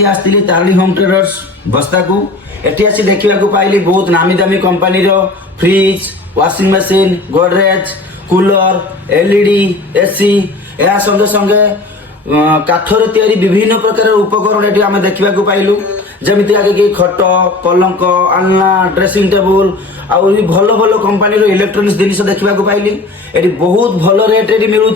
आज आसती तारणी home traders बस्ता को एटी आसी देखा पाइली बहुत नामी दामी company fridge washing machine Godrej cooler LED AC या संगे संगे काठर तैयारी विभिन्न प्रकार उपकरण ये आम देखा पाइलु जमीती आगे कि खट पलंक आलना ड्रेसिंग टेबुल आउ भल भल कंपनी इलेक्ट्रोनिक्स जिनिस देखा पाइली ये बहुत भल रेट मिलूँ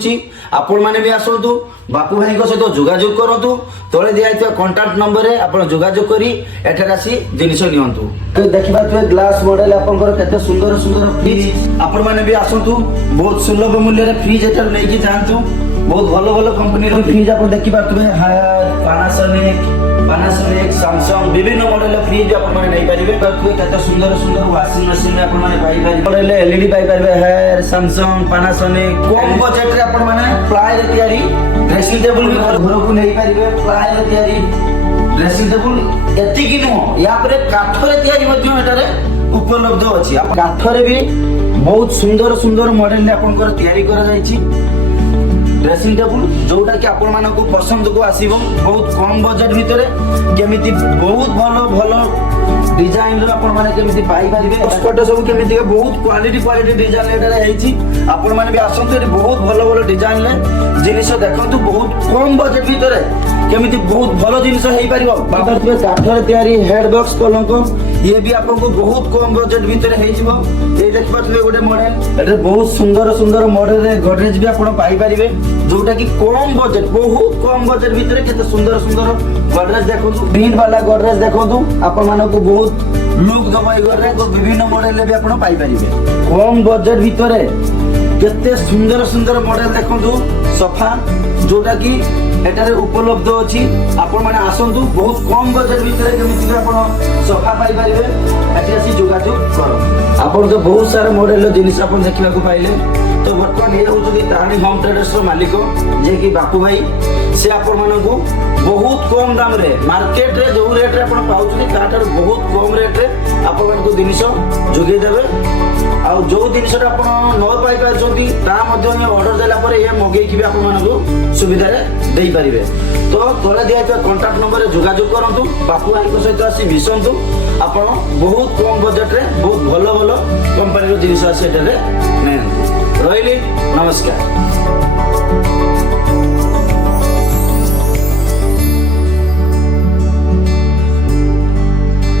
आपण मैंने भी आसतु बापू भाई सहित जोगाजोग करूँ तले दिखाई कंटाक्ट नंबर में आप जोगाजोग करी एठार आसी जिनिस नियंतु देखा ग्लास मॉडल आपंकर सुंदर सुंदर फ्रिज आपण मैंने भी आसतु बहुत सुलभ मूल्य फ्रिज एठार नहीं जातु बहुत भल भल कंपनी फ्रिज आप देखिए हायर पानासोनिक सैमसंग विभिन्न मॉडल फ्रिज नहीं पारे सुंदर सुंदर वाशिंग मशीन मॉडल एलईडी पाइपर हायर सैमसंग पानासोनिक कम बजेट रे प्लाय तैयारी ड्रेसिंग टेबल भी घर को नहीं पारे प्लाय तैयारी ड्रेसिंग टेबल एतिक नुह या काठरे तैयारी उपलब्ध अच्छी काठरे भी बहुत सुंदर सुंदर मॉडल तैयारी करा ड्रेसिंग टेबुल जोटा कि आपण मानक पसंद को आसीबो बहुत कम बजेट भितर केमिति बहुत भलो भलो डिजाइन रो आपण माने केमिति पाई परिबे एक्सपर्ट सब केमिति बहुत क्वालिटी डिजाइन एटा हेछि आपण माने भी आसंत एटी बहुत भलो भलो डिजाइन ले जिनिस देखंतु बहुत कम बजेट भितर केमिति बहुत भलो जिनिस हेइ परिबो बाबा काठर तैयारी हेड बॉक्स पलंक ये भी आपको बहुत कम बजेट भितर हेइ जिवो ए देखि पाथले गोटे मॉडल एटा बहुत सुंदर सुंदर मॉडल रे गोदरेज भी आपण पाई परिबे जोटा कि कम बजेट बहुत कम बजेट भितर केते सुंदर सुंदर गोदरेज देखो ग्रीन वाला गोदरेज देखो आपण मानको बहुत लुक दबाई गोदरेज विभिन्न मॉडल भी आपण पाई परिबे कम बजेट भितर केते सुंदर सुंदर मॉडल देखो सोफा जोटा कि एटारे उपलब्ध अछि आपण माने आसंतु बहुत कम बजेट भितर केमिति आपण सोफा पाई परिबे एठी आसी जोगाजोग करो आपण तो बहुत सारा मॉडल जिनिस आपण देखिबा को पाइले तो वर्तमान ये होउछि तारणी होम ट्रेडर्स रो मालिक जे कि बापू भाई से आपण मानकु बहुत कम दाम रे मार्केट रे जो रेट रे आपण पाउछि ताटर बहुत कम रेट रे आपण मानकु जिनिस जोगे देबे आ जो जिनिस आपण न पाई पाछथि ता मध्ये ऑर्डर देला पर ये मगेई कि आपण मानकु सुविधा रे देई परिबे तो तले दिया कांटेक्ट नंबर रे जोगाजोग करंतु बापू भाई सहित आसी मिसंतु आपण बहुत कम बजेट रे बहुत भलो भलो कंपनी रो जिनिस आसे एटारे ने रहिली नमस्कार।